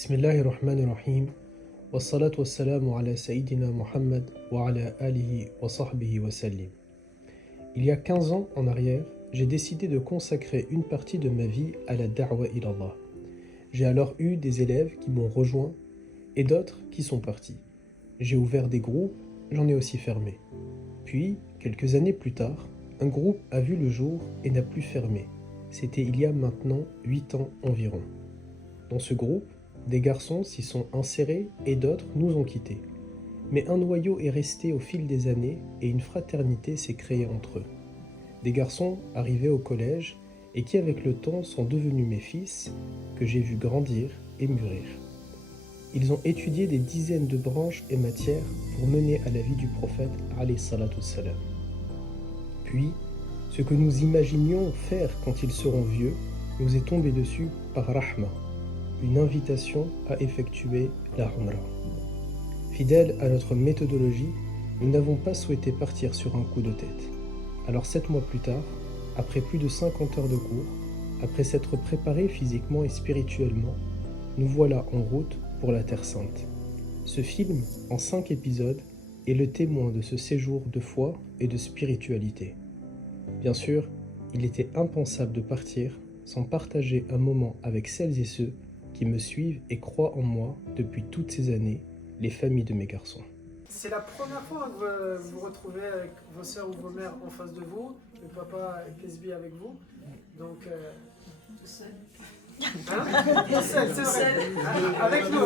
Bismillahirrahmanirrahim. Wassalatu wassalamu ala Sayyidina Muhammad wa ala alihi wa sahbihi wa sallim. Il y a 15 ans en arrière, j'ai décidé de consacrer une partie de ma vie à la da'wa ilallah. J'ai alors eu des élèves qui m'ont rejoint et d'autres qui sont partis. J'ai ouvert des groupes, j'en ai aussi fermé. Puis, quelques années plus tard, un groupe a vu le jour et n'a plus fermé. C'était il y a maintenant 8 ans environ. Dans ce groupe, des garçons s'y sont insérés et d'autres nous ont quittés. Mais un noyau est resté au fil des années et une fraternité s'est créée entre eux. Des garçons arrivés au collège et qui avec le temps sont devenus mes fils, que j'ai vus grandir et mûrir. Ils ont étudié des dizaines de branches et matières pour mener à la vie du prophète alayhi salatu wassalam. Puis, ce que nous imaginions faire quand ils seront vieux nous est tombé dessus par rahma, une invitation à effectuer la Umrah. Fidèles à notre méthodologie, nous n'avons pas souhaité partir sur un coup de tête. Alors 7 mois plus tard, après plus de 50 heures de cours, après s'être préparés physiquement et spirituellement, nous voilà en route pour la Terre Sainte. Ce film, en 5 épisodes, est le témoin de ce séjour de foi et de spiritualité. Bien sûr, il était impensable de partir sans partager un moment avec celles et ceux qui me suivent et croient en moi depuis toutes ces années, les familles de mes garçons. C'est la première fois que vous vous retrouvez avec vos sœurs ou vos mères en face de vous, le papa et Pesbi avec vous. Donc, Tout seul. hein? Tout seul, c'est vrai. Avec nous.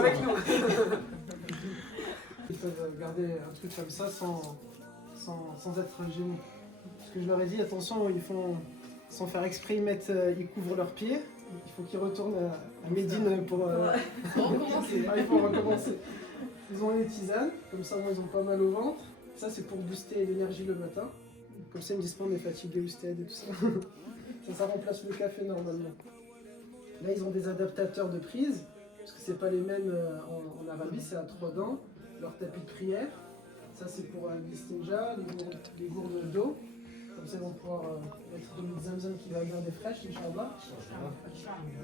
Ils peuvent garder un truc comme ça sans être gênés. Parce que je leur ai dit, attention, ils font, sans faire exprès, ils couvrent leurs pieds. Il faut qu'ils retournent à Médine pour recommencer. Il faut recommencer. Ils ont les tisanes, comme ça, moi, ils ont pas mal au ventre. Ça, c'est pour booster l'énergie le matin. Comme ça, ils me disent pas on est fatigué ou stead et tout ça. Ça remplace le café normalement. Là, ils ont des adaptateurs de prise, parce que c'est pas les mêmes en Arabie, c'est à 3 dents. Leur tapis de prière. Ça, c'est pour l'istinja, les gourdes d'eau. Comme ça, ils vont pouvoir mettre de l'eau de zamzam qui va garder fraîche, Inch'Allah.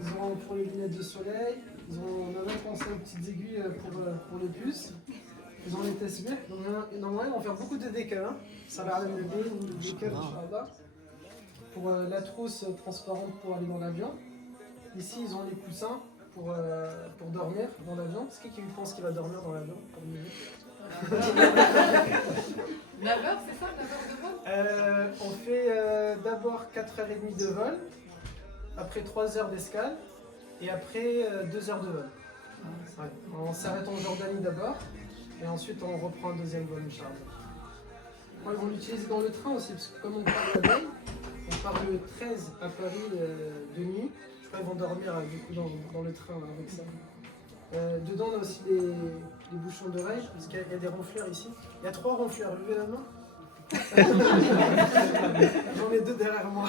Ils ont pour les lunettes de soleil. On a même pensé aux petites aiguilles pour les puces. Ils ont les tasbih. Normalement, ils vont faire beaucoup de dhikr. Salah ala nabi ou de dhikr, Inch'Allah. Pour la trousse transparente pour aller dans l'avion. Ici, ils ont les coussins pour dormir dans l'avion. Est-ce qui pense qu'il va dormir dans l'avion pour 9 heures, c'est ça, 9 heures de vol? On fait d'abord 4h30 de vol, après 3 heures d'escale et après 2 heures de vol. Ouais. On s'arrête en Jordanie d'abord et ensuite on reprend un deuxième vol, Inch'Allah. Ils vont l'utiliser dans le train aussi, parce que comme on part la veille, on part le 13 à Paris de nuit. Je crois qu'ils vont dormir du coup dans le train avec ça. Dedans on a aussi des bouchons d'oreilles, parce qu'il y a des ronfleurs ici. Il y a 3 ronfleurs, levez la main. J'en ai 2 derrière moi.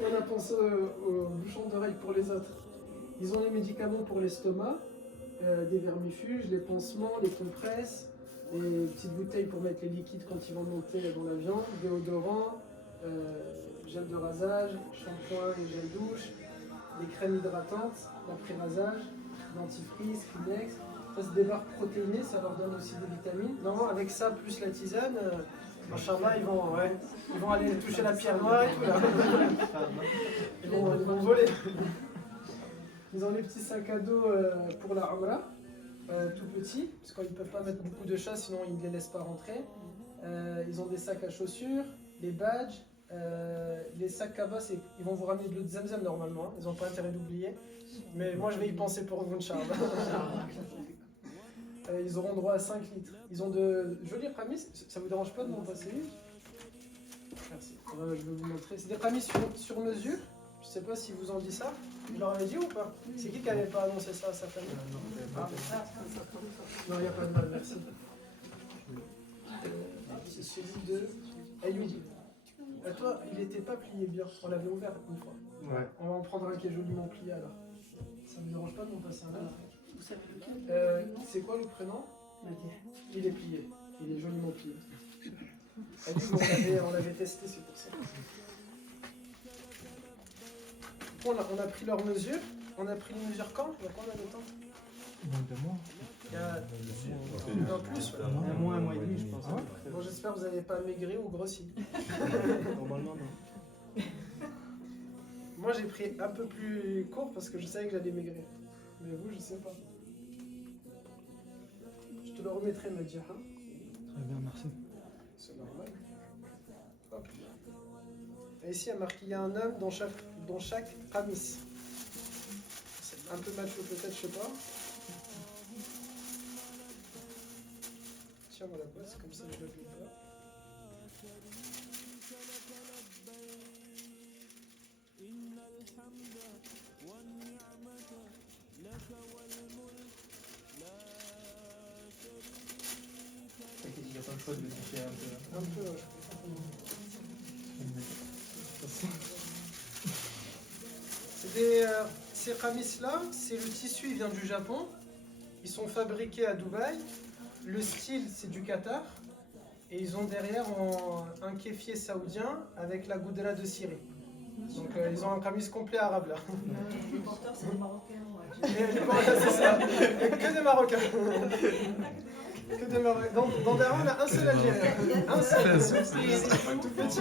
On a pensé aux bouchons d'oreilles pour les autres. Ils ont les médicaments pour l'estomac, des vermifuges, les pansements, les compresses, des petites bouteilles pour mettre les liquides quand ils vont monter dans l'avion, déodorant, gel de rasage, shampoing et gel douche, des crèmes hydratantes, l'après-rasage, dentifrice, Kleenex. Ça, c'est des barres protéinées, ça leur donne aussi des vitamines. Non, avec ça, plus la tisane, machallah, ils vont aller toucher la pierre noire et tout là. Ils vont voler. Ils ont les petits sacs à dos pour la Umrah, tout petits, parce qu'ils ne peuvent pas mettre beaucoup de chats, sinon ils ne les laissent pas rentrer. Ils ont des sacs à chaussures, les badges, les sacs à bas, ils vont vous ramener de l'eau de zamzam normalement, hein. Ils n'ont pas intérêt d'oublier. Mais moi je vais y penser pour vous, Inch'Allah. Ils auront droit à 5 litres. Ils ont de jolis pramis, ça vous dérange pas de m'en passer une? Merci. Je vais vous montrer. C'est des pramis sur mesure. Je sais pas si vous en dit ça. Je leur avais dit ou pas? C'est qui n'avait pas annoncé ça à sa famille? Non, il n'y a pas de mal, merci. C'est celui de Ayoub. Toi, il n'était pas plié bien. On l'avait ouvert une fois. Ouais. On va en prendre un qui est joliment plié alors. Ça ne me dérange pas de m'en passer un autre. C'est quoi le prénom? Il est plié. Il est joliment plié. Ayoub, on l'avait testé, c'est pour ça. On a pris leurs mesures. On a pris les mesures quand? Il y a combien de temps? Moins de mois. Il y a plus, ouais. Un mois et demi, je pense. Bon, j'espère que vous n'avez pas maigri ou grossi. Normalement, non. Moi, j'ai pris un peu plus court parce que je savais que j'allais maigrir. Mais vous, je sais pas. Je te le remettrai, Madjah. Hein. Très bien, merci. C'est normal. Hop. Et ici, il y a marqué il y a un homme dans chaque qamis. C'est un peu macho peut-être, je sais pas. Tiens, voilà, c'est comme ça, je ne l'oublie pas. Il n'y a pas le choix de le toucher un peu. Un peu, ouais. Ces qamis-là, c'est le tissu, il vient du Japon. Ils sont fabriqués à Dubaï. Le style, c'est du Qatar. Et ils ont derrière un kéfier saoudien avec la goudra de Syrie. Donc ils ont un qamis complet arabe là. Les porteurs, c'est des Marocains. C'est ça. Que des Marocains. Que des Marocains. Dans Darwin, on a un seul Algérien. Un seul. Tout petit.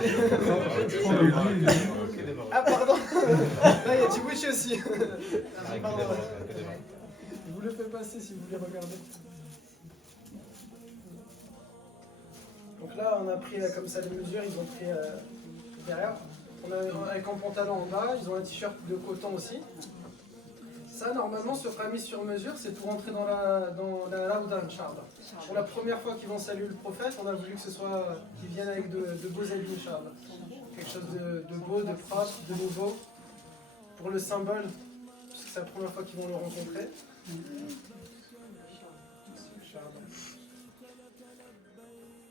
Ah pardon. Là, il y a Djibouti aussi. Pardon. Je vous le fais passer si vous voulez regarder. Donc là, on a pris comme ça les mesures, ils ont pris derrière. On a avec un pantalon en bas, ils ont un t-shirt de coton aussi. Ça, normalement, ce qamis sur mesure, c'est pour entrer dans la Rawda, Inch'Allah. Pour la première fois qu'ils vont saluer le prophète, on a voulu que ce soit qu'ils viennent avec de beaux habits, Inch'Allah. Quelque chose de beau, de propre, de nouveau. Pour le symbole, parce que c'est la première fois qu'ils vont le rencontrer.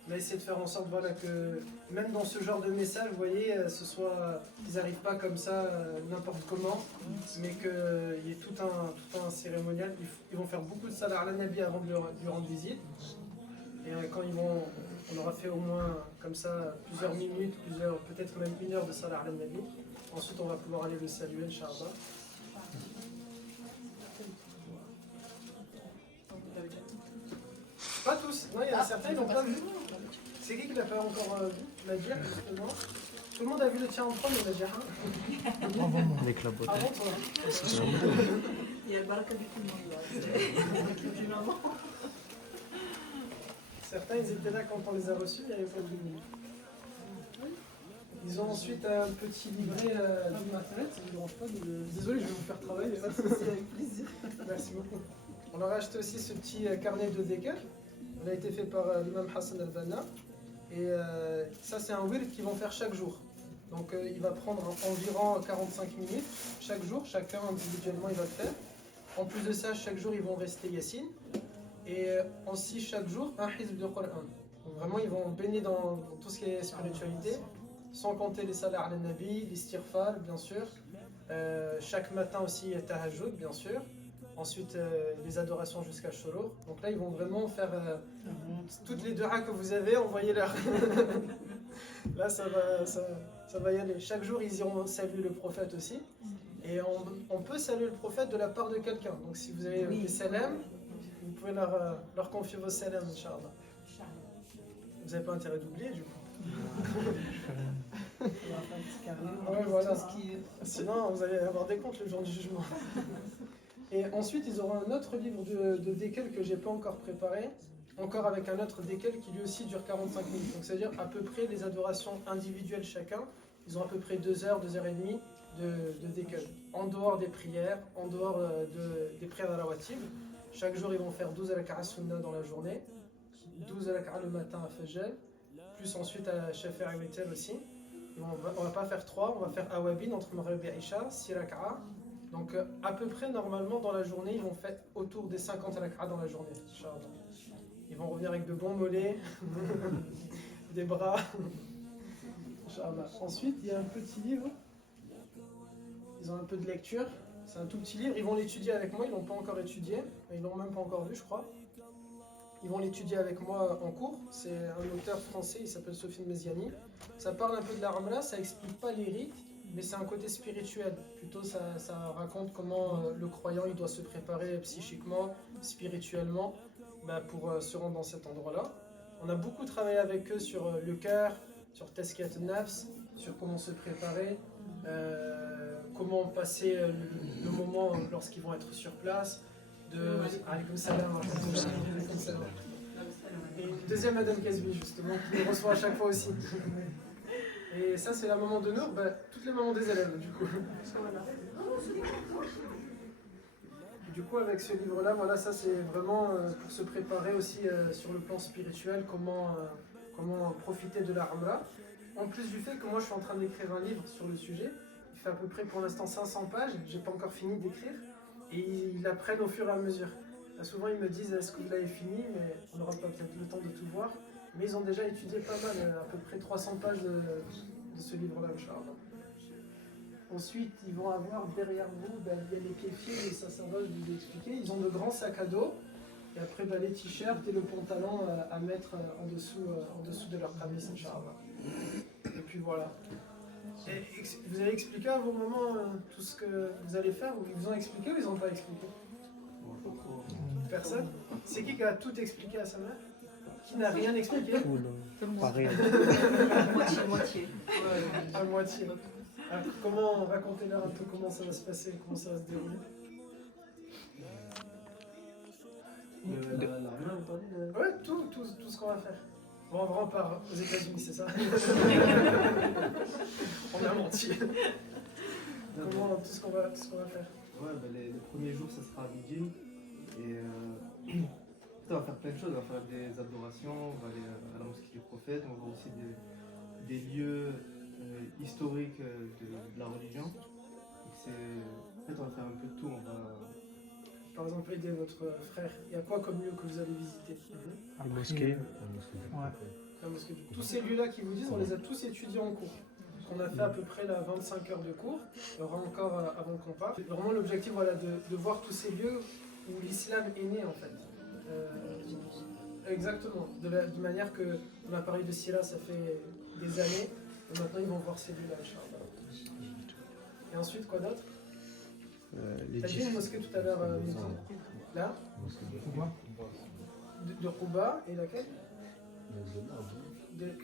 On a essayé de faire en sorte voilà, que même dans ce genre de message, vous voyez, qu'ils n'arrivent pas comme ça n'importe comment, mais qu'il y ait tout un cérémonial. Ils vont faire beaucoup de salat ala nabi avant de lui rendre visite. Et quand on aura fait au moins comme ça plusieurs minutes, peut-être même 1 heure de salat ala nabi. Ensuite, on va pouvoir aller le saluer, Inch'Allah. Pas tous, non, il y en a certains, ils n'ont pas vu. C'est qui l'a pas encore vu? Madjah, justement. Tout le monde a vu le tien en premier, Madjah. Avec la beauté. Avant toi. Il y a le baraka du tout le monde là. Du maman. Certains, ils étaient là quand on les a reçus, il n'y avait pas de lumière. Ils ont ensuite un petit livret du matériel, ça ne me dérange pas. Désolé, je vais vous faire travailler. C'est avec plaisir. Merci beaucoup. On leur a acheté aussi ce petit carnet de dhikr. Il a été fait par l'imam Hassan al-Banna. Et ça, c'est un wird qu'ils vont faire chaque jour. Donc il va prendre environ 45 minutes chaque jour. Chacun individuellement, il va le faire. En plus de ça, chaque jour, ils vont rester Yassine. Et aussi, chaque jour, un hizb de Qur'an. Donc vraiment, ils vont baigner dans tout ce qui est spiritualité. Sans compter les salats ala nabi, l'istighfar, bien sûr. Chaque matin aussi, tahajjud, bien sûr. Ensuite, les adorations jusqu'à Shurur. Donc là, ils vont vraiment faire toutes les du'as que vous avez, envoyez-leur. Là, ça va y aller. Chaque jour, ils iront saluer le prophète aussi. Et on peut saluer le prophète de la part de quelqu'un. Donc si vous avez des salams, vous pouvez leur confier vos salams, Inch'Allah. Vous n'avez pas intérêt d'oublier, du coup. Ouais, voilà. Sinon, vous allez avoir des comptes le jour du jugement. Et ensuite, ils auront un autre livre de décal que je n'ai pas encore préparé, encore avec un autre décal qui lui aussi dure 45 minutes. Donc, c'est-à-dire à peu près les adorations individuelles chacun. Ils ont à peu près 2 heures, 2 heures et demie de décal. En dehors des prières, en dehors des prières à la rawatib. Chaque jour, ils vont faire 12 raka'a sunna dans la journée, 12 raka'a le matin à Fajr, plus ensuite à Shafi'i Witr aussi. Et on va pas faire 3, on va faire Awabin entre Maghrib et Isha, 6 raka'a. Donc à peu près normalement dans la journée, ils vont faire autour des 50 raka'a dans la journée. Ils vont revenir avec de bons mollets, des bras. Ensuite, il y a un petit livre. Ils ont un peu de lecture. C'est un tout petit livre. Ils vont l'étudier avec moi. Ils l'ont pas encore étudié. Ils l'ont même pas encore vu, je crois. Ils vont l'étudier avec moi en cours. C'est un auteur français. Il s'appelle Sofiane Meziani. Ça parle un peu de la Ramla. Ça explique pas les rites, mais c'est un côté spirituel. Plutôt, ça raconte comment le croyant il doit se préparer psychiquement, spirituellement, pour se rendre dans cet endroit-là. On a beaucoup travaillé avec eux sur le cœur, sur Tazkiyat an-Nafs, sur comment se préparer, comment passer le moment lorsqu'ils vont être sur place. Alaykoum salam wa rahmatullah. Alaykoum salam. Et une deuxième Madame Kazbi, justement, qui nous reçoit à chaque fois aussi. Et ça, c'est la maman de Nour, toutes les mamans des élèves, du coup. Du coup, avec ce livre-là, voilà, ça c'est vraiment pour se préparer aussi sur le plan spirituel, comment profiter de la Umrah. En plus du fait que moi je suis en train d'écrire un livre sur le sujet, il fait à peu près pour l'instant 500 pages, j'ai pas encore fini d'écrire, et ils l'apprennent au fur et à mesure. Là, souvent ils me disent est-ce que vous l'avez fini, mais on n'aura pas peut-être le temps de tout voir. Mais ils ont déjà étudié pas mal, à peu près 300 pages de ce livre-là, Inch'Allah. Ensuite, ils vont avoir derrière vous, il y a les kéfis, et ça va, je vous ai expliqué. Ils ont de grands sacs à dos, et après les t-shirts et le pantalon à mettre en dessous de leur camis, Inch'Allah. Et puis voilà. Et vous avez expliqué à vos mamans tout ce que vous allez faire, ou ils vous ont expliqué ou ils n'ont pas expliqué? Personne? C'est qui a tout expliqué à sa mère? Qui n'a rien expliqué? Pas rien. Moitié. Ouais, à moitié. Alors, comment racontez-leur un peu comment ça va se passer, comment ça va se dérouler? Ouais, tout ce qu'on va faire. Bon, on part aux États-Unis, c'est ça? On a menti. Comment tout ce qu'on va faire? Ouais, les premiers jours, ça sera à Médine. Et on va faire plein de choses. On va faire des adorations, on va aller à la mosquée du prophète, on va voir aussi des lieux historiques de la religion. Donc en fait, on va faire un peu de tout. On va... Par exemple, aider votre frère. Il y a quoi comme lieu que vous allez visiter? Les mosquées. La mosquée. Tous ces lieux-là qui vous disent, on les a tous étudiés en cours. On a fait à peu près 25 heures de cours. Il y aura encore avant qu'on parte. Vraiment l'objectif, voilà, de voir tous ces lieux où l'islam est né en fait. Exactement. De manière que on a parlé de Sira, ça fait des années. Et maintenant, ils vont voir ces lieux-là, Inch'Allah. Et ensuite, quoi d'autre? T'as dit une mosquée tout à l'heure, là? De Quba, et laquelle?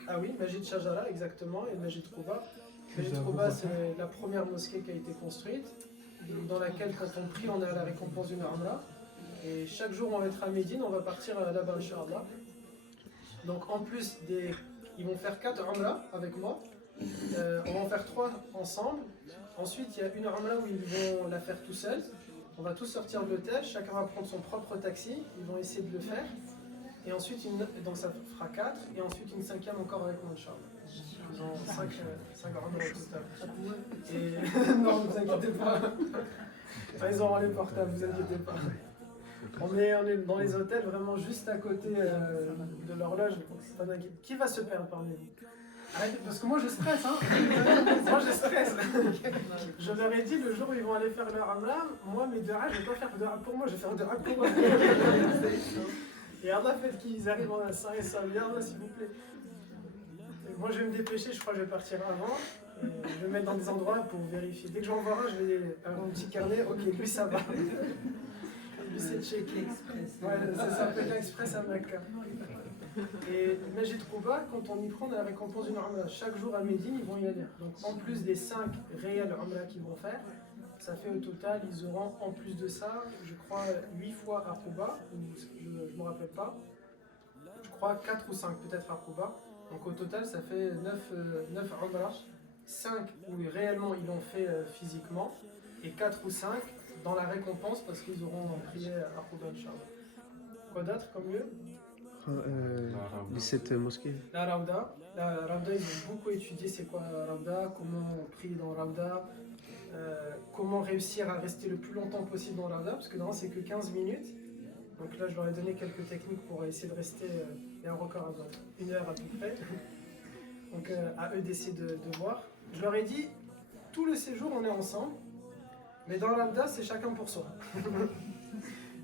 Ah oui, Majid Shajara, exactement, et Majid Quba. Majid Quba, c'est la première mosquée qui a été construite, dans laquelle, quand on prie, on a la récompense d'une Umrah. Et chaque jour, on va être à Médine, on va partir là-bas, Inch'Allah. Donc, en plus ils vont faire 4 Umrah avec moi. On va en faire 3 ensemble. Ensuite, il y a une Umrah où ils vont la faire tout seuls. On va tous sortir de l'hôtel, chacun va prendre son propre taxi. Ils vont essayer de le faire. Et ensuite, donc ça fera 4. Et ensuite, une 5e encore avec moi, Inch'Allah. Ils ont 5 Umrah au total. Et non, ne vous inquiétez pas. Enfin, ils auront les portables, ne vous inquiétez pas. On est dans les hôtels vraiment juste à côté de l'horloge. Qui va se perdre parmi vous? Arrêtez, parce que moi je stresse, hein. Moi je stresse. Je leur ai dit le jour où ils vont aller faire leur Umrah, moi mes dua, je vais pas faire de dua pour moi, je vais faire de dua pour eux. Et Allah fait qu'ils arrivent en sain et salve, s'il vous plaît. Et moi je vais me dépêcher, je crois que je vais partir avant. Et je vais me mettre dans des endroits pour vérifier. Dès que j'en vois un, je vais avoir un petit carnet, ok, lui ça va. Lui c'est checké. Ouais, ça s'appelle l'express à Mecca. Et Majid Quba, quand on y prend, on a la récompense d'une Umrah. Chaque jour à Médine, ils vont y aller. Donc en plus des 5 réels Umrah qu'ils vont faire, ça fait au total, ils auront en plus de ça, je crois 8 fois à Quba, je ne me rappelle pas. Je crois 4 ou 5 peut-être à Quba. Donc au total, ça fait 9 Umrah. 5 où réellement ils l'ont fait physiquement, et 4 ou 5 dans la récompense parce qu'ils auront prié à Quba, Inch'Allah. Quoi d'autre comme lieu? Les 7 mosquées. La Rawda, ils ont beaucoup étudié c'est quoi la Rawda, comment on prie dans Rawda, comment réussir à rester le plus longtemps possible dans Rawda, parce que normalement c'est que 15 minutes. Donc là je leur ai donné quelques techniques pour essayer de rester, il y a un record à 1 heure à peu près. Donc à eux d'essayer de voir. Je leur ai dit, tout le séjour on est ensemble, mais dans Rawda c'est chacun pour soi.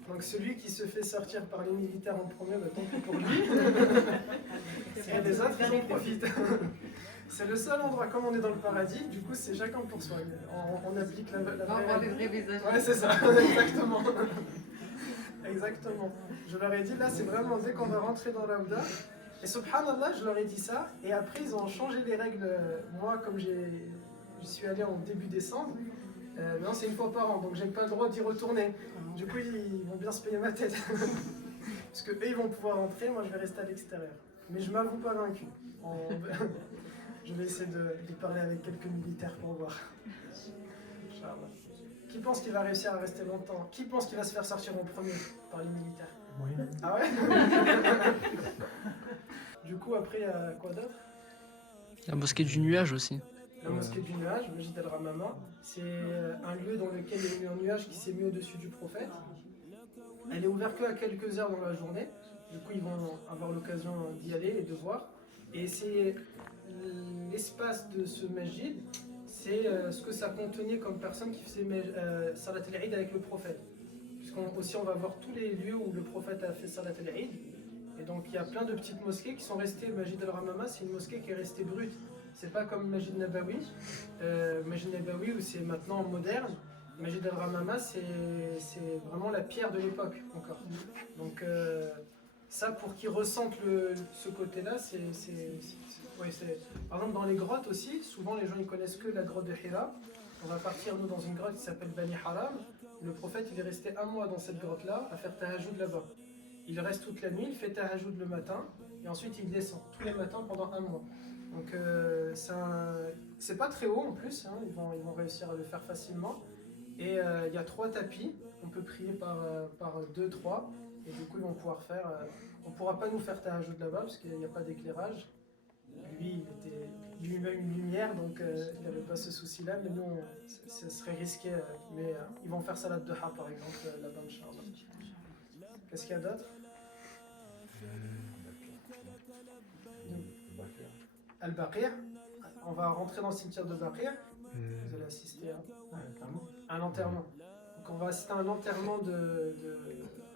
Donc celui qui se fait sortir par les militaires en premier, tant pis pour lui. Et les autres, ils en profitent. C'est le seul endroit, comme on est dans le paradis, du coup c'est chacun pour soi. On applique la On va vraie voir les règle. vrais visages. Ouais, c'est ça, exactement. Exactement. Je leur ai dit, là c'est vraiment dès qu'on va rentrer dans l'Aouda. Et subhanallah, je leur ai dit ça, et après ils ont changé les règles. Moi, comme je suis allé en début décembre, non, c'est une fois par an, donc j'ai pas le droit d'y retourner. Du coup, ils vont bien se payer ma tête. Parce que eux, ils vont pouvoir rentrer, moi je vais rester à l'extérieur. Mais je m'avoue pas vaincu. Je vais essayer de parler avec quelques militaires pour voir. Inch'Allah. Qui pense qu'il va réussir à rester longtemps? Qui pense qu'il va se faire sortir en premier par les militaires? Moyen. Ah ouais? Du coup, après, il y a quoi d'autre? La mosquée du nuage aussi. La mosquée du nuage, Masjid al-Ramama, c'est un lieu dans lequel il y a eu un nuage qui s'est mis au-dessus du prophète. Elle est ouverte que à quelques heures dans la journée. Du coup, ils vont avoir l'occasion d'y aller et de voir. Et c'est l'espace de ce masjid, c'est ce que ça contenait comme personne qui faisait Salat al-Eid avec le prophète. Puisqu'on on va voir tous les lieux où le prophète a fait Salat al-Eid. Et donc il y a plein de petites mosquées qui sont restées. Masjid al-Ramama, c'est une mosquée qui est restée brute. C'est pas comme Masjid Nabawi. Masjid Nabawi où c'est maintenant moderne. Masjid al-Ramama, c'est vraiment la pierre de l'époque encore. Donc ça, pour qu'ils ressentent ce côté-là, par exemple dans les grottes aussi, souvent les gens ils connaissent que la grotte de Hira. On va partir nous dans une grotte qui s'appelle Bani Haram. Le prophète il est resté un mois dans cette grotte-là à faire tahajjud là-bas. Il reste toute la nuit, il fait tahajjud le matin et ensuite il descend tous les matins pendant un mois. Donc c'est pas très haut en plus, hein, ils vont réussir à le faire facilement. Et il y a 3 tapis, on peut prier par 2, 3, et du coup ils vont pouvoir faire. On pourra pas nous faire tahajjud là-bas parce qu'il n'y a pas d'éclairage. Lui, il était lui-même une lumière, donc il n'avait pas ce souci-là, mais nous, ce serait risqué. Mais ils vont faire salat de ha par exemple là-bas, Inch'Allah. Qu'est-ce qu'il y a d'autre? Al-Baqir. On va rentrer dans le cimetière de Baqir. Vous allez assister à un enterrement. Donc on va assister à un enterrement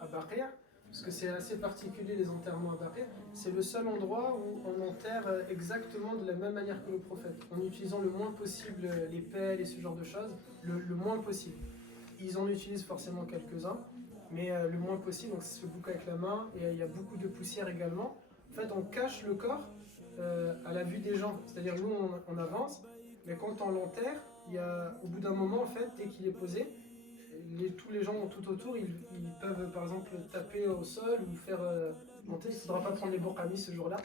à Baqir, parce que c'est assez particulier les enterrements à Baqir. C'est le seul endroit où on enterre exactement de la même manière que le prophète, en utilisant le moins possible les pelles et ce genre de choses, le moins possible. Ils en utilisent forcément quelques-uns, mais le moins possible, donc ça se fait beaucoup avec la main, et il y a beaucoup de poussière également. En fait, on cache le corps à la vue des gens, c'est-à-dire nous on avance, mais quand on l'enterre, au bout d'un moment, en fait, dès qu'il est posé, tous les gens tout autour, ils peuvent par exemple taper au sol ou faire monter. Il ne faudra pas prendre les burqamis ce jour-là.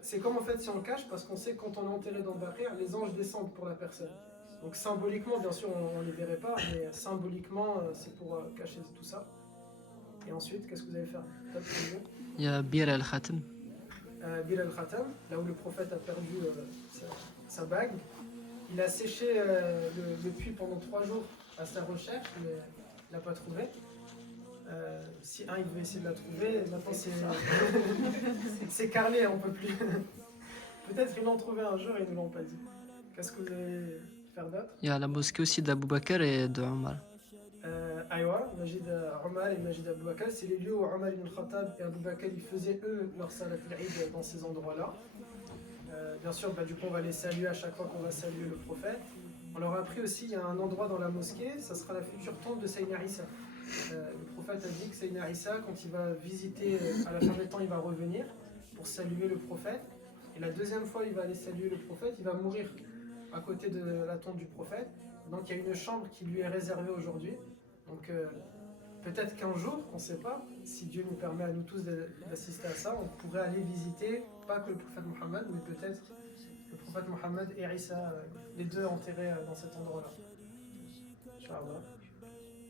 C'est comme en fait si on cache, parce qu'on sait que quand on est enterré dans le Baqir, les anges descendent pour la personne. Donc symboliquement, bien sûr, on ne les verrait pas, mais symboliquement, c'est pour cacher tout ça. Et ensuite, qu'est-ce que vous allez faire? Il y a Bir al-Khatam. Bir al-Khatam, là où le prophète a perdu sa bague. Il a séché le puits pendant 3 jours à sa recherche, mais il n'a pas trouvé. Si il veut essayer de la trouver, maintenant c'est carré, on ne peut plus. Peut-être ils l'ont trouvé un jour et ils ne l'ont pas dit. Qu'est-ce que vous allez faire d'autre? Il y a la mosquée aussi d'Abou Bakr et de Omar. Aïwa, Majid Omar et Majid Abou Bakr, c'est les lieux où Omar ibn Khattab et Abou Bakr ils faisaient eux leur salat al-Eid dans ces endroits-là. Bien sûr, du coup on va les saluer à chaque fois qu'on va saluer le prophète. On leur a appris aussi, il y a un endroit dans la mosquée, ça sera la future tombe de Sayyidina Isa. Le prophète a dit que Sayyidina Isa, quand il va visiter, à la fin des temps, il va revenir pour saluer le prophète. Et la deuxième fois, il va aller saluer le prophète, il va mourir à côté de la tombe du prophète. Donc il y a une chambre qui lui est réservée aujourd'hui. Donc peut-être qu'un jour, on ne sait pas, si Dieu nous permet à nous tous d'assister à ça, on pourrait aller visiter, pas que le prophète Mohammed, mais peut-être le prophète Mohammed et Isa, les deux enterrés dans cet endroit-là. Inch'Allah.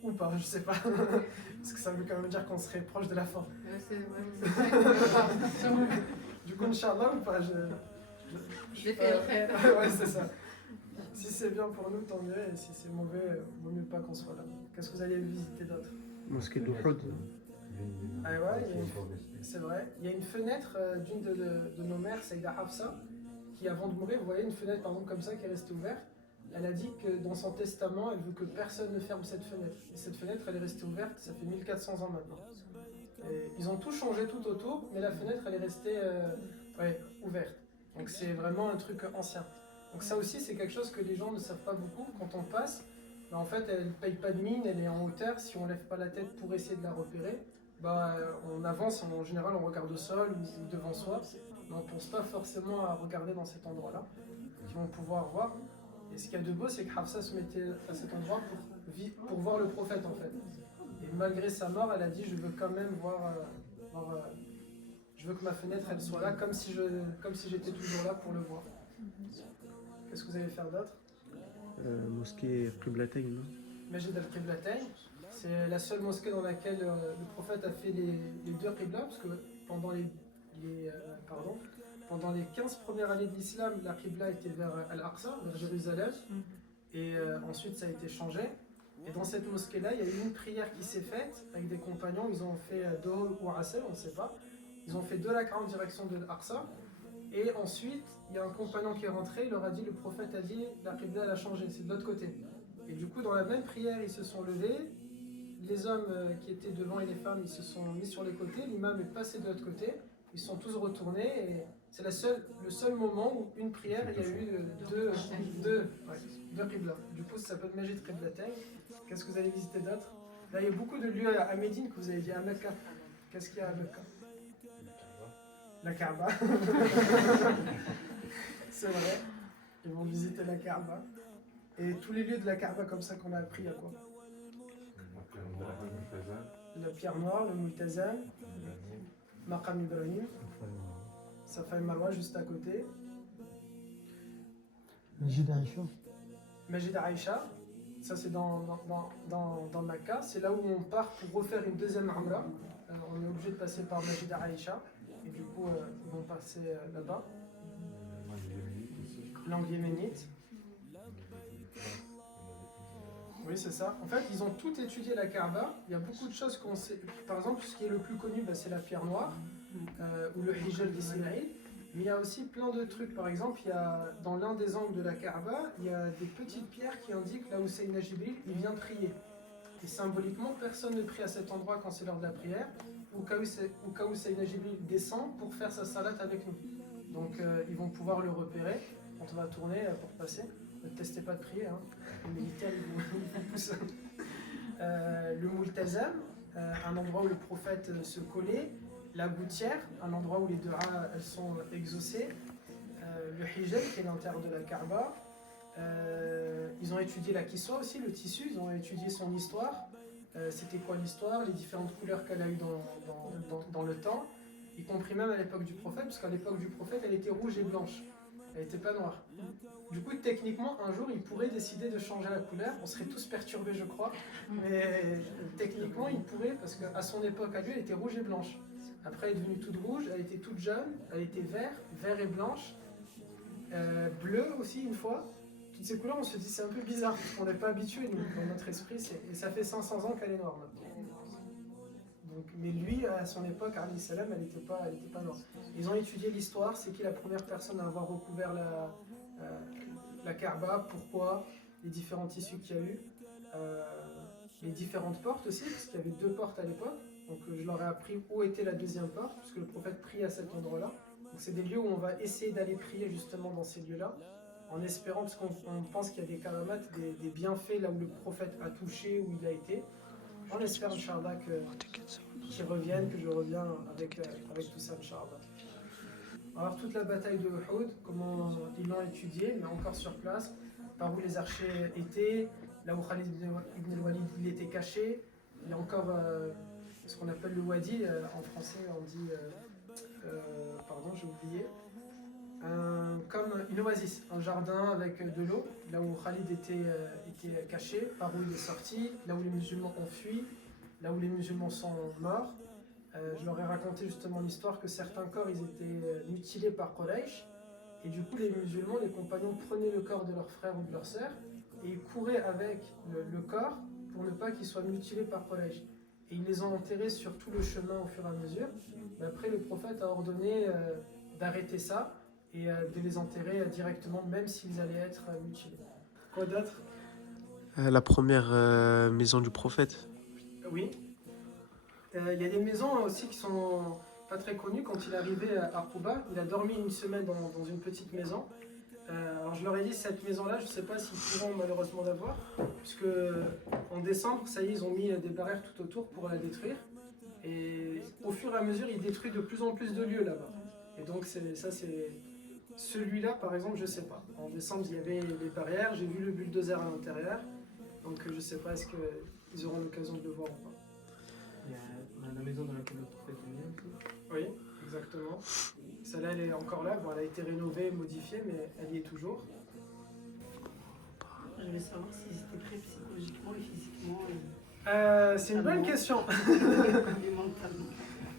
Ou pas, je sais pas. Parce que ça veut quand même dire qu'on serait proche de la fin. Du coup, Inch'Allah ou pas, J'ai fait le frère. Ouais, c'est ça. Si c'est bien pour nous, tant mieux. Et si c'est mauvais, vaut mieux pas qu'on soit là. Qu'est-ce que vous allez visiter d'autre? Mosquée d'Uhud. Ah ouais, c'est vrai. Il y a une fenêtre d'une de nos mères, Saïda Hafsa, qui avant de mourir, vous voyez une fenêtre par exemple comme ça qui est restée ouverte. Elle a dit que dans son testament, elle veut que personne ne ferme cette fenêtre. Et cette fenêtre, elle est restée ouverte, ça fait 1400 ans maintenant. Et ils ont tout changé tout autour, mais la fenêtre, elle est restée ouverte. Donc c'est vraiment un truc ancien. Donc ça aussi c'est quelque chose que les gens ne savent pas beaucoup. Quand on passe, en fait elle ne paye pas de mine, elle est en hauteur. Si on ne lève pas la tête pour essayer de la repérer, on avance, en général on regarde au sol ou devant soi. Mais on ne pense pas forcément à regarder dans cet endroit-là, qu'ils vont pouvoir voir. Et ce qu'il y a de beau, c'est que Hafsa se mettait à cet endroit pour voir le prophète en fait. Et malgré sa mort, elle a dit je veux quand même je veux que ma fenêtre elle soit là comme si j'étais toujours là pour le voir. Qu'est-ce que vous allez faire d'autre? Mosquée Qiblatain, non? Masjid al-Qiblatain, c'est la seule mosquée dans laquelle le prophète a fait les deux Qibla, parce que pendant pendant les 15 premières années de l'islam, la Qibla était vers Al-Aqsa, vers Jérusalem, et ensuite ça a été changé. Et dans cette mosquée-là, il y a eu une prière qui s'est faite avec des compagnons, ils ont fait Dohol ou Asel, on ne sait pas. Ils ont fait 2 rak'ah en direction de l'Aqsa, et ensuite, il y a un compagnon qui est rentré, il leur a dit, le prophète a dit, la Qibla elle a changé, c'est de l'autre côté. Et du coup, dans la même prière, ils se sont levés, les hommes qui étaient devant et les femmes, ils se sont mis sur les côtés, l'imam est passé de l'autre côté, ils sont tous retournés, et c'est le seul moment où une prière, il y a eu deux Qibla. Du coup, ça s'appelle Masjid Qiblatain. Qu'est-ce que vous allez visiter d'autre? Là, il y a beaucoup de lieux à Médine que vous avez dit à Mecca. Qu'est-ce qu'il y a à Mecca? La Kaaba. C'est vrai. Ils vont visiter la Kaaba. Et tous les lieux de la Kaaba comme ça qu'on a appris, à quoi? La pierre noire, le Multazam, Maqam Ibrahim, Safa et Marwa juste à côté. Masjid Aïcha. Masjid Aïcha, ça c'est dans Mecca. C'est là où on part pour refaire une deuxième Umrah. On est obligé de passer par Masjid Aïcha. Et du coup, ils vont passer là-bas. Langue yéménite. Oui, c'est ça. En fait, ils ont tout étudié la Kaaba. Il y a beaucoup de choses qu'on sait. Par exemple, ce qui est le plus connu, c'est la pierre noire ou le hijab d'Ismaïl. Mais il y a aussi plein de trucs. Par exemple, dans l'un des angles de la Kaaba, il y a des petites pierres qui indiquent là où Sayyidina Jibril il vient prier. Et symboliquement, personne ne prie à cet endroit quand c'est l'heure de la prière, au cas où Sayyidina Jibril descend pour faire sa salat avec nous. Donc ils vont pouvoir le repérer quand on va tourner pour passer. Ne testez pas de prier, hein. Les militaires ils vont pousser. Le Multazam, un endroit où le prophète se collait. La gouttière, un endroit où les du'as elles sont exaucées. Le hijab, qui est l'intérieur de la Kaaba. Ils ont étudié la kiswa aussi, le tissu, ils ont étudié son histoire. C'était quoi l'histoire, les différentes couleurs qu'elle a eues dans le temps, y compris même à l'époque du prophète, parce qu'à l'époque du prophète, elle était rouge et blanche. Elle n'était pas noire. Du coup, techniquement, un jour, il pourrait décider de changer la couleur. On serait tous perturbés, je crois. Mais techniquement, il pourrait, parce qu'à son époque, à lui, elle était rouge et blanche. Après, elle est devenue toute rouge, elle était toute jaune, elle était vert et blanche. Bleu aussi, une fois. Toutes ces couleurs, on se dit c'est un peu bizarre, parce qu'on n'est pas habitué, nous, dans notre esprit. Et ça fait 500 ans qu'elle est noire maintenant. Donc, mais lui, à son époque, alayhi salam, elle n'était pas noire. Ils ont étudié l'histoire, c'est qui la première personne à avoir recouvert la Kaaba, pourquoi, les différents tissus qu'il y a eu, les différentes portes aussi, parce qu'il y avait 2 portes à l'époque. Donc je leur ai appris où était la deuxième porte, puisque le prophète prie à cet endroit-là. Donc c'est des lieux où on va essayer d'aller prier justement dans ces lieux-là, en espérant, parce qu'on pense qu'il y a des karamat, des bienfaits là où le prophète a touché, où il a été. On espère, Inch'Allah, qu'ils reviennent, que je reviens avec tout ça, Inch'Allah. Alors toute la bataille de Uhud, comment ils l'ont étudiée, mais encore sur place, par où les archers étaient, là où Khalid ibn al-Walid il était caché. Il y a encore ce qu'on appelle le wadi, en français on dit, pardon j'ai oublié, comme une oasis, un jardin avec de l'eau, là où Khalid était caché, par où il est sorti, là où les musulmans ont fui, là où les musulmans sont morts. Je leur ai raconté justement l'histoire que certains corps ils étaient mutilés par Quraysh, et du coup les musulmans, les compagnons prenaient le corps de leur frère ou de leur sœur et ils couraient avec le corps pour ne pas qu'il soit mutilé par Quraysh. Et ils les ont enterrés sur tout le chemin au fur et à mesure. Mais après le prophète a ordonné d'arrêter ça et de les enterrer directement, même s'ils allaient être mutilés. Quoi d'autre? La première maison du prophète. Oui. Il y a des maisons aussi qui pas très connu. Quand il est arrivé à Rouba, il a dormi une semaine dans une petite maison. Alors je leur ai dit, cette maison-là, je ne sais pas s'ils pourront malheureusement l'avoir, puisque en décembre, ça y est, ils ont mis des barrières tout autour pour la détruire. Et au fur et à mesure, ils détruisent de plus en plus de lieux là-bas. Et donc ça, c'est celui-là, par exemple, je ne sais pas. En décembre, il y avait les barrières, j'ai vu le bulldozer à l'intérieur. Donc je ne sais pas, est-ce qu'ils auront l'occasion de le voir ou pas. Il y a la maison dans laquelle le prophète est né aussi. Oui, exactement. Celle-là, elle est encore là. Bon, elle a été rénovée, modifiée, mais elle y est toujours. Je voulais savoir s'ils étaient prêts psychologiquement et physiquement C'est une bonne question. et mentalement.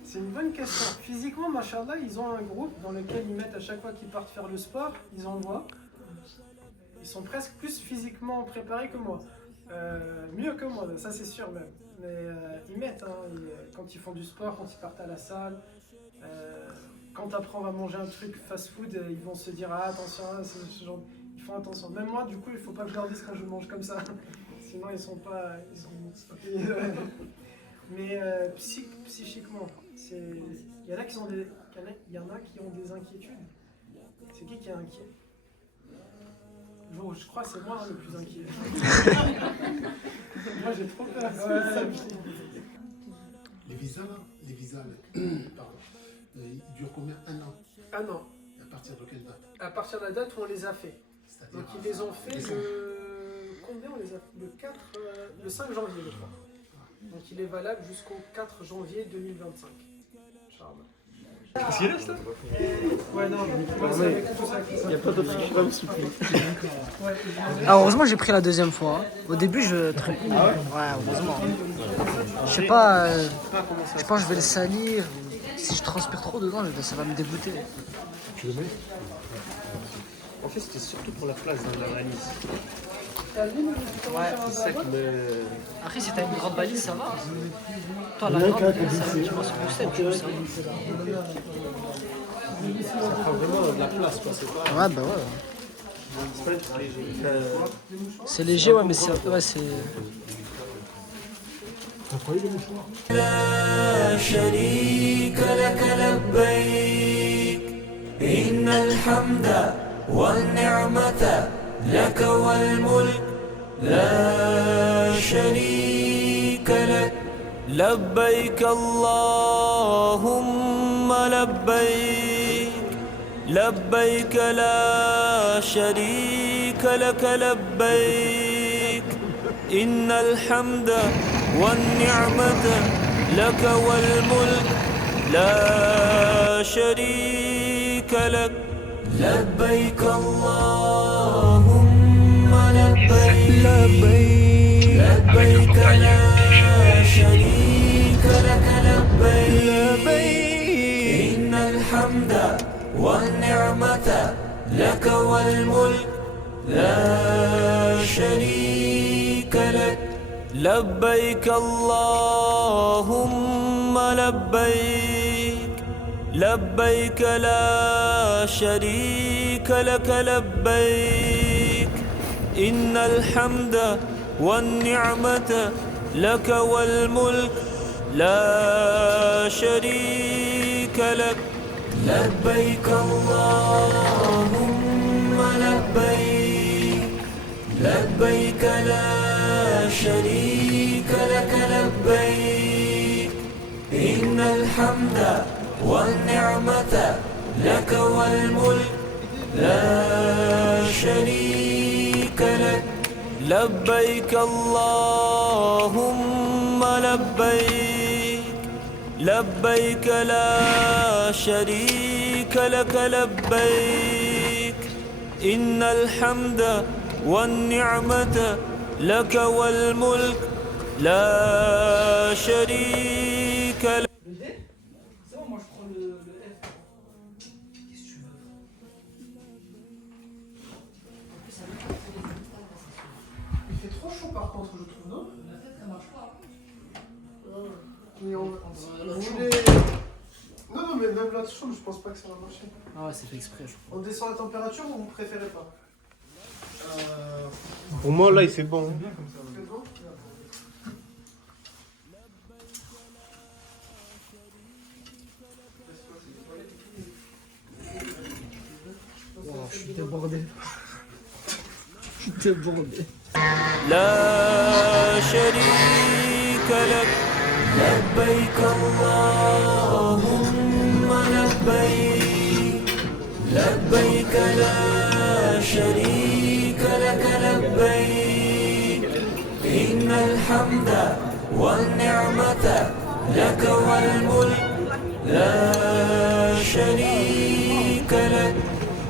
C'est une bonne question. Physiquement, machallah, ils ont un groupe dans lequel ils mettent à chaque fois qu'ils partent faire le sport, ils envoient. Ils sont presque plus physiquement préparés que moi. Mieux que moi, ça c'est sûr même. Mais ils mettent, hein, quand ils font du sport, quand ils partent à la salle. Quand après on va manger un truc fast-food, ils vont se dire ah, attention, ce genre, ils font attention. Même moi, du coup, il faut pas que je leur dise quand je mange comme ça. Sinon, ils sont pas. Mais psychiquement, il y en a qui ont des inquiétudes. C'est qui est inquiet? Je crois que c'est moi le plus inquiet. Moi, j'ai trop peur. Les visas, pardon, ils durent combien? Un an. Un an. Et à partir de quelle date? À partir de la date où on les a fait. C'est-à-dire Donc ils les ont fait combien on les a fait? Le 5 janvier, je crois. Donc il est valable jusqu'au 4 janvier 2025. Inch'Allah. Qu'est-ce qu'il reste là? Ouais, non, Il n'y a pas d'autre qui va me soutenir. Alors, heureusement, j'ai pris la deuxième fois. Au début, je trépignais. Ouais, heureusement. Je sais pas, je vais le salir. Si je transpire trop dedans, ça va me dégoûter. Tu le mets? En fait, c'était surtout pour la place dans la valise. Ouais, C'est ça qui me. Après, si t'as une grande valise, ça va. Toi, la grande, tu penses que c'est tu veux ça. Ça prend vraiment de la place, quoi. C'est pas. Ouais, bah ouais. C'est pas un truc léger. C'est léger, ouais, mais c'est. Ouais, c'est. لا شريك لك لبيك إن الحمد والنعمة لك والملك لا شريك لك لبيك اللهم لبيك لبيك لا شريك لك لبيك إن الحمد والنعمة لك والملك لا شريك لك لبيك اللهم لبيك لبيك لا شريك لك لبيك إن الحمد والنعمة لك والملك لا شريك لك لبيك اللهم لبيك لبيك لا شريك لك لبيك إن الحمد والنعمة لك والملك لا شريك لك لبيك اللهم لبيك لبيك لا شريك لك لبيك إن الحمد والنعمة لك والملك لا شريك لك لبيك اللهم لبيك لبيك لا شريك لك لبيك إن الحمد والنعمة لك والملك لا شريك لك. C'est bon, moi je prends le F. Qu'est-ce que tu veux? Il fait trop chaud par contre, je trouve, non? La tête, ça marche pas. Mais vous voulez... Non, mais même là, chaud, je pense pas que ça va marcher. Ah ouais, c'est fait exprès, je crois. On descend la température ou vous préférez pas? Pour moi, là, c'est bon. Faites bon. débordé. Débordé. لا شريك لك لبيك اللهم لبيك لبيك لا شريك لك لبيك إن الحمد والنعمة لك والملك لا شريك لك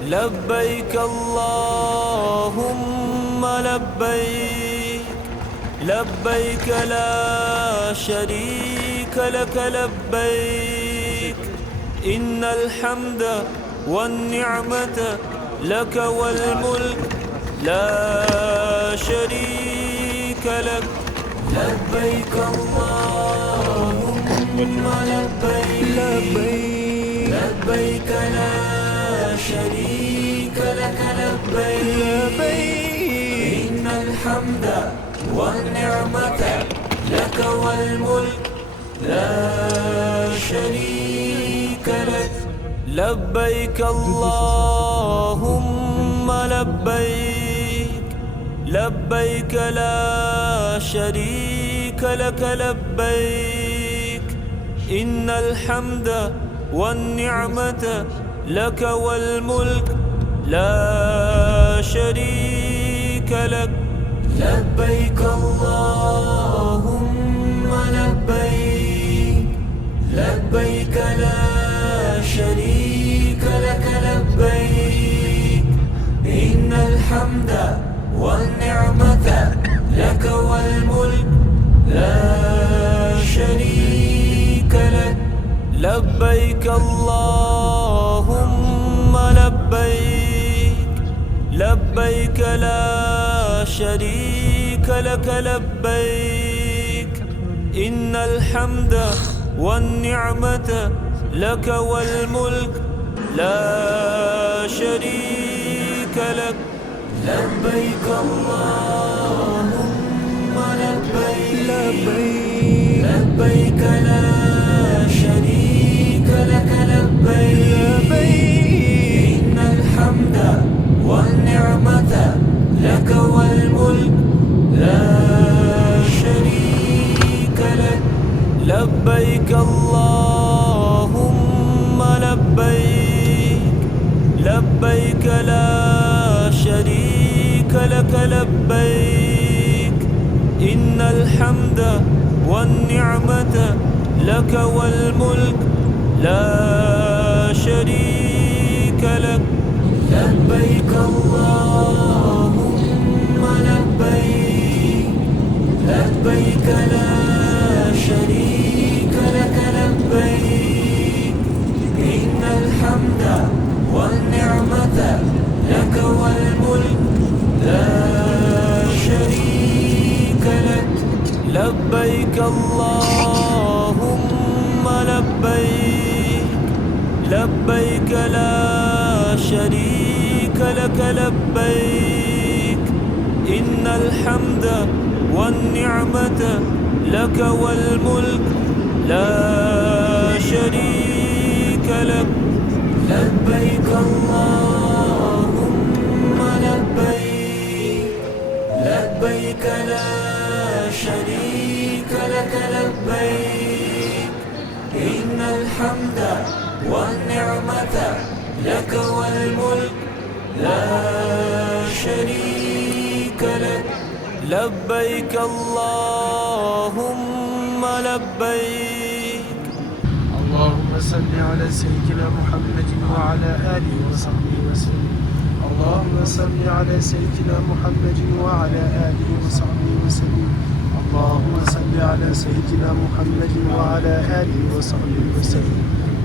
لبيك اللهم لبيك لبيك لا شريك لك لبيك إن الحمد والنعمة لك والملك لا شريك لك لبيك اللهم لبيك لبيك لبيك لا شريك لك لبيك إن الحمد والنعمة لك والملك لا شريك لك لبيك اللهم لبيك لبيك لا شريك لك لبيك إن الحمد والنعمة لك والملك لا شريك لك لبيك اللهم لبيك لبيك لا شريك لك لبيك إن الحمد والنعمة لك والملك لا شريك لك لبيك اللهم لبيك لبيك لا شريك لك لبيك إن الحمد والنعمة لك والملك لا شريك لك لبيك اللهم لبيك لبيك لبيك لا شريك لك لبيك إن الحمد والنعمة لك والملك لا شريك لك لبيك اللهم لبيك لبيك لا شريك لك لبيك إن الحمد والنعمة لك والملك لا شريك لك لبيك اللهم لبيك لبيك لا شريك لك لبيك إن الحمد والنعمة لك والملك لا شريك لك لبيك اللهم لبيك لبيك لا شريك لك لبيك إن الحمد والنعمة لك والملك لا شريك لك لبيك اللهم لبيك لبيك لا شريك لك لبيك إن الحمد والنعمة لك والملك لا شريك لك لبيك اللهم لبيك اللهم صل على سيدنا محمد وعلى آله وصحبه وسلم. اللهم صل على سيدنا محمد وعلى آله وصحبه وسلم. اللهم صل على سيدنا محمد وعلى آله وصحبه وسلم.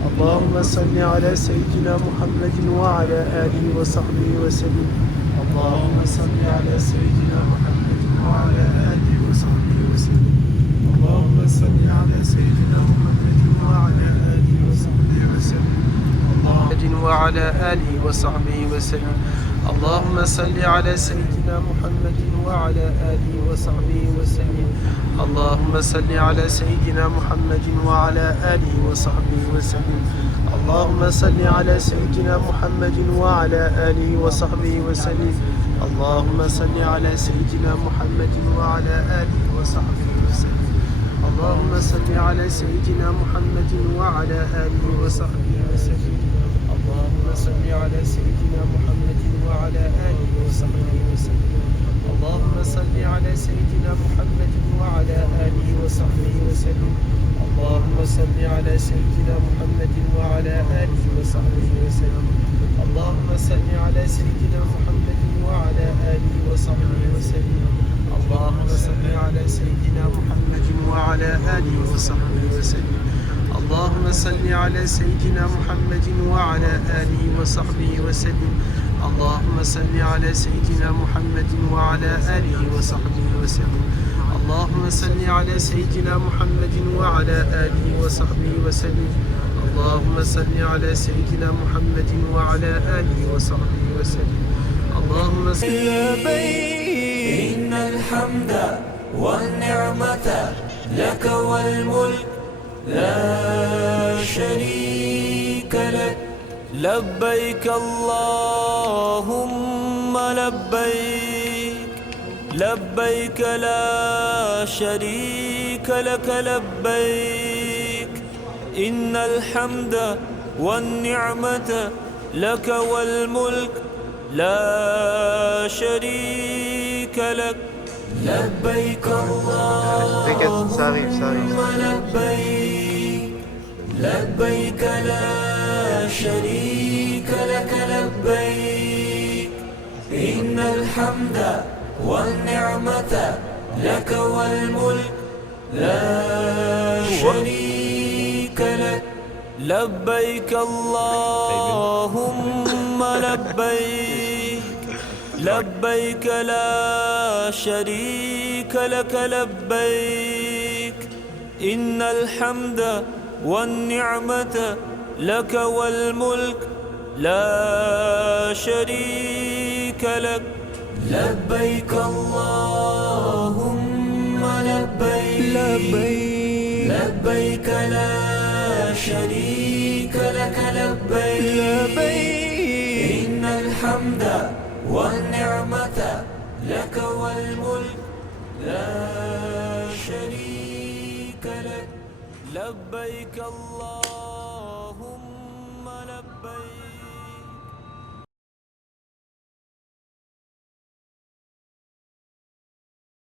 اللهم صل على سيدنا محمد وعلى آله وصحبه وسلم. اللهم صل على سيدنا محمد وعلى آله وصحبه وسلم. اللهم صل على سيدنا محمد وعلى آله وصحبه وسلم. وعلى آله وصحبه وسلم. اللهم صل على سيدنا محمد وعلى آله وصحبه وسلم. اللهم صل على سيدنا محمد وعلى آله وصحبه وسلم. اللهم صل على سيدنا محمد وعلى آله وصحبه وسلم. اللهم صل على سيدنا محمد وعلى آله وصحبه وسلم. اللهم صل على سيدنا محمد وعلى آله وصحبه وسلم. اللهم صل على سيدنا محمد وعلى آله وصحبه وسلم. اللهم صل على سيدنا محمد وعلى آله وصحبه وسلم. اللهم صل على سيدنا محمد وعلى آله وصحبه وسلم. اللهم صل على سيدنا محمد وعلى آله وصحبه وسلم. اللهم صل على سيدنا محمد وعلى آله وصحبه وسلم. اللهم صل على سيدنا محمد وعلى آله وصحبه وسلم. اللهم صل على سيدنا محمد وعلى آله وصحبه وسلم. اللهم صل على سيدنا محمد وعلى آله وصحبه وسلم. اللهم صل على سيدنا محمد وعلى آله وصحبه وسلم. اللهم صل إن الحمد والنعمة لك والملك لا شريك لك لبيك اللهم لبيك لبيك لا شريك لك لبيك إن الحمد والنعمة لك والملك لا شريك لك لبيك اللهم لبيك لبيك لا شريك لك لبيك إن الحمد والنعمة لك والملك لا شريك لك لبيك اللهم لبيك لبيك لا شريك لك لبيك إن الحمد والنعمة لك والملك لا شريك لك لبيك اللهم لبيك لبيك لبيك لا شريك لك لبيك إن الحمد والنعمة لك والملك لا شريك لك لبيك اللهم لبيك